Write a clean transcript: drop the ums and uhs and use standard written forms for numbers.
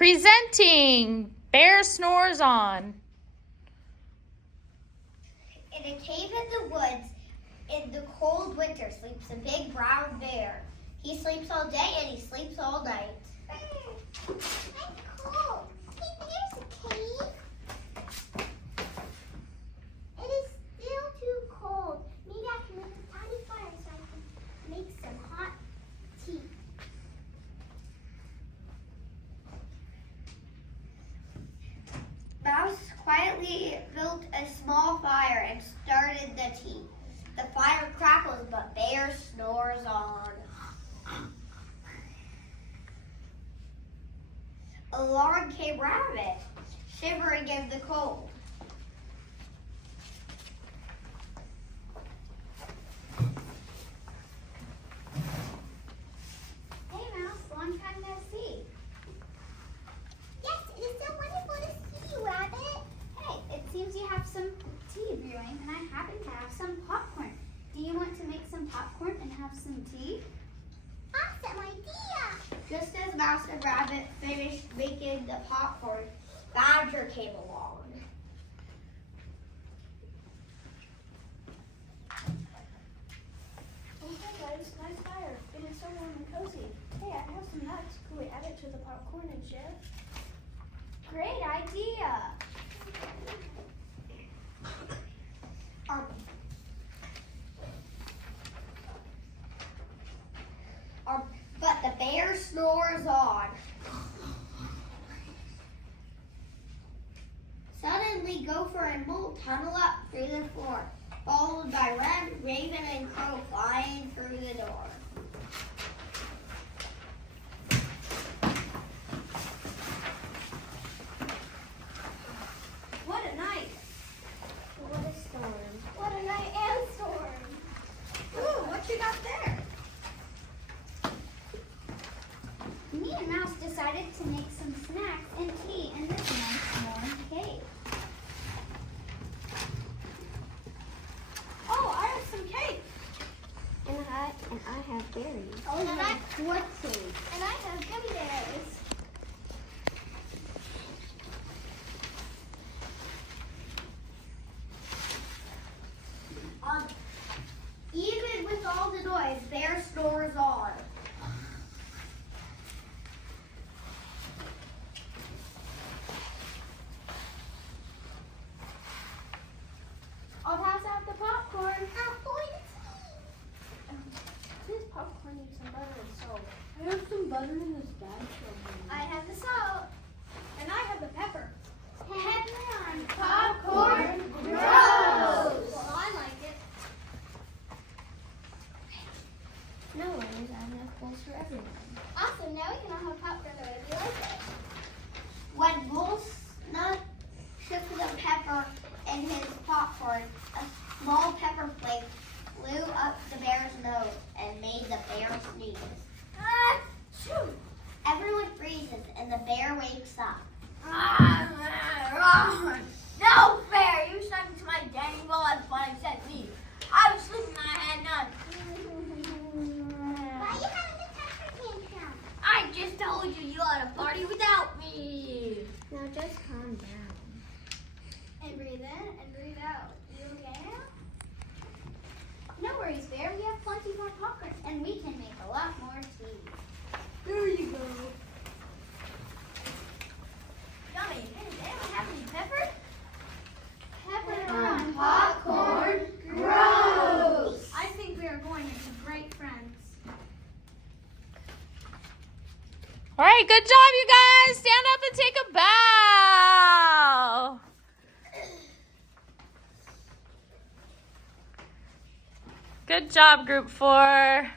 Presenting Bear Snores On. In a cave in the woods, in the cold winter, sleeps a big brown bear. He sleeps all day and he sleeps all night. I'm cold. Hey, there's a cave. It is still too cold. Maybe I can make a tiny fire so I can make some hot tea. Mouse quietly built a small fire and started the tea. The fire crackles, but Bear snores on. Along came Rabbit, shivering in the cold. Hey Mouse, long time no see. Yes, it is so wonderful to see you, Rabbit. Hey, it seems you have some tea brewing, and I happen to have some popcorn. Do you want to make some popcorn and have some tea? Awesome idea! Just as Mouse and Rabbit finished making the popcorn, Badger came along. Oh, hey guys, nice fire. It is so warm and cozy. Hey, I have some nuts. Could we add it to the popcorn and share? Great idea! But the bear snores on. Suddenly, Gopher and Mole tunnel up through the floor, followed by Red, Raven, and Crow flying through the door. What a night! What a storm. What a night and storm! Ooh, what you got there? Me and Mouse decided to make some snacks and tea in this nice warm cave. Oh, I have some cake. And I have berries. Oh, and yeah. I have cake. And I have gummy bears. Even with all the noise, Bear snores on. I'll pass out the popcorn. I'll pour the This popcorn needs some butter and salt. I have some butter in this bag somewhere. I have the salt. And I have the pepper. Pepper on Popcorn grows. Well, I like it. No worries, I have enough bowls for everyone. Awesome, now we can all have popcorn the way we like it. When Wolf Snook shook the pepper in his popcorn, a small pepper flake flew up the bear's nose and made the bear sneeze. Ah, shoot. Everyone freezes and the bear wakes up. No fair! You snuck into my dining bowl as what I said me. I was sleeping and I had none. Why are you having a temper tantrum? I just told you you ought to party without me. Now just calm down. And breathe in and breathe out. You okay now? No worries, Bear. We have plenty more popcorn and we can make a lot more tea. There you go. Yummy. Hey, does anyone have any pepper? Pepper on popcorn grows. I think we are going to be great friends. All right, good job, you guys. Stand up and take a bow. Good job, group 4.